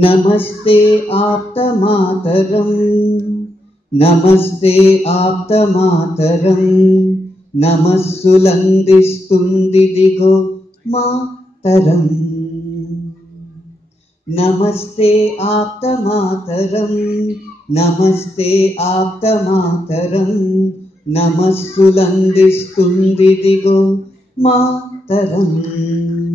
नमस्ते आप्त मातरं नमस्ते आप्त मातरं मातरम्। नमस्ते आप्तमातरम्। नमस्ते आप्तमातरम्। नमः नमस्तु लन्दिस्तु दिदिगो मातरम्।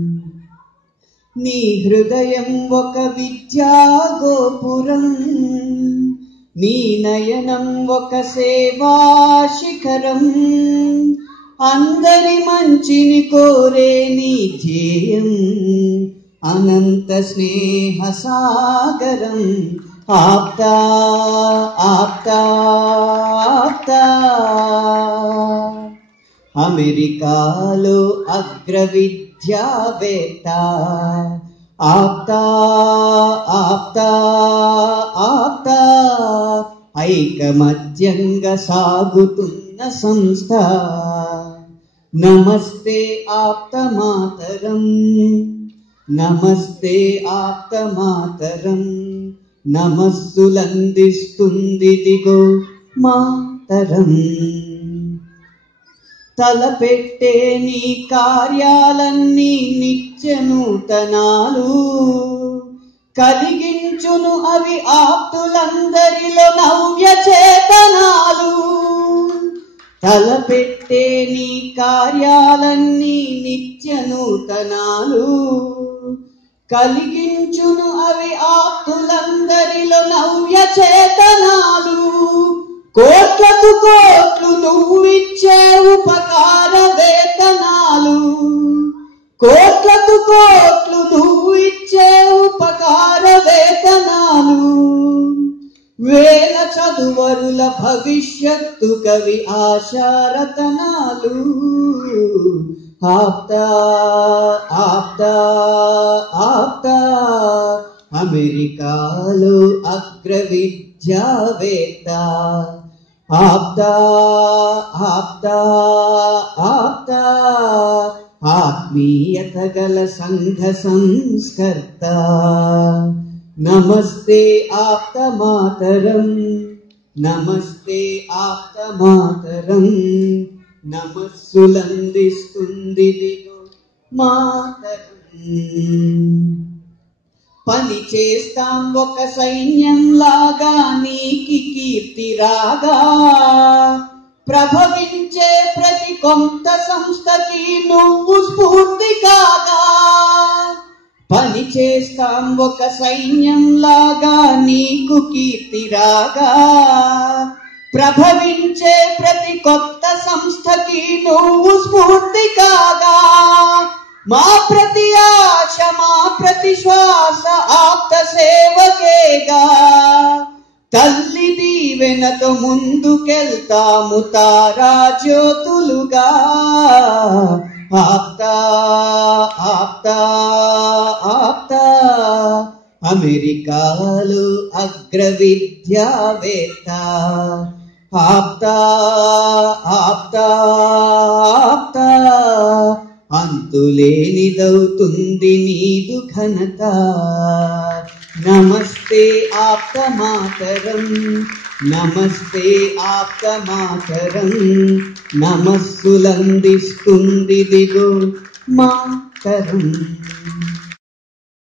నీ హృదయం ఒక విద్యా గోపురం. నీ నయనం ఒక సేవా శిఖరం. అందరి మంచిని కోరే నీ ధ్యేయం. అనంత స్నేహ సాగరం. ఆప్తా ఆప్తా ఆప్తా. అమెరికాలో అగ్ర విద్యావేత్త ఆప్తా ఆప్తా ఆప్తా ఐకమత్యంగా సాగుతున్న సంస్థ నమస్తే ఆప్త మాతరం నమస్తే ఆప్త మాతరం నమస్సులందిస్తుంది దిగో మాతరం తలపెట్టే నీ కార్యాలన్నీ నిత్య నూతనాలు. కలిగించును అవి ఆప్తులందరిలో నవ్య చేతనాలు. తలపెట్టే నీ కార్యాలన్నీ నిత్య నూతనాలు. కలిగించును చదువరుల భవిష్యత్తు కవి ఆశారతనాలు. ఆప్తా ఆప్తా ఆప్తా. అమెరికాలో అగ్ర విద్యావేత్త ఆప్తా ఆప్తా ఆప్తా. ఆత్మీయత గల సంఘ సంస్కర్త. నమస్తే ఆప్త మాతరం. నమస్తే ఆప్తమాతరం. నమస్సులందిస్తుంది మాతరం. పని చేస్తాం ఒక సైన్యం లాగా నీకి కీర్తి రాగా. ప్రభవించే ప్రతి కొంత సంస్థకి నువ్వు స్ఫూర్తి కాగా. పని చేస్తాం ఒక సైన్యం లాగా నీకు కీర్తి రాగా ప్రభవించే ప్రతి కొత్త సంస్థకి నువ్వు స్ఫూర్తి కాగా మా ప్రతి ఆశ మా ప్రతి శ్వాస ఆప్త సేవకేగా. తల్లి దీవెనతో ముందుకెళ్తాము తారా జ్యోతులుగా. ఆప్తా ఆప్తా ఆప్తా. అమెరికాలో అగ్ర విద్యావేత్త ఆప్తా ఆప్తా. ఆప్తా అంతులేనిదవుతుంది నీదు ఘనత. నమస్తే ఆప్తమాతరం నమస్తే ఆప్తమాతరం. నమస్సులందిస్తుంది దిగో మాతరం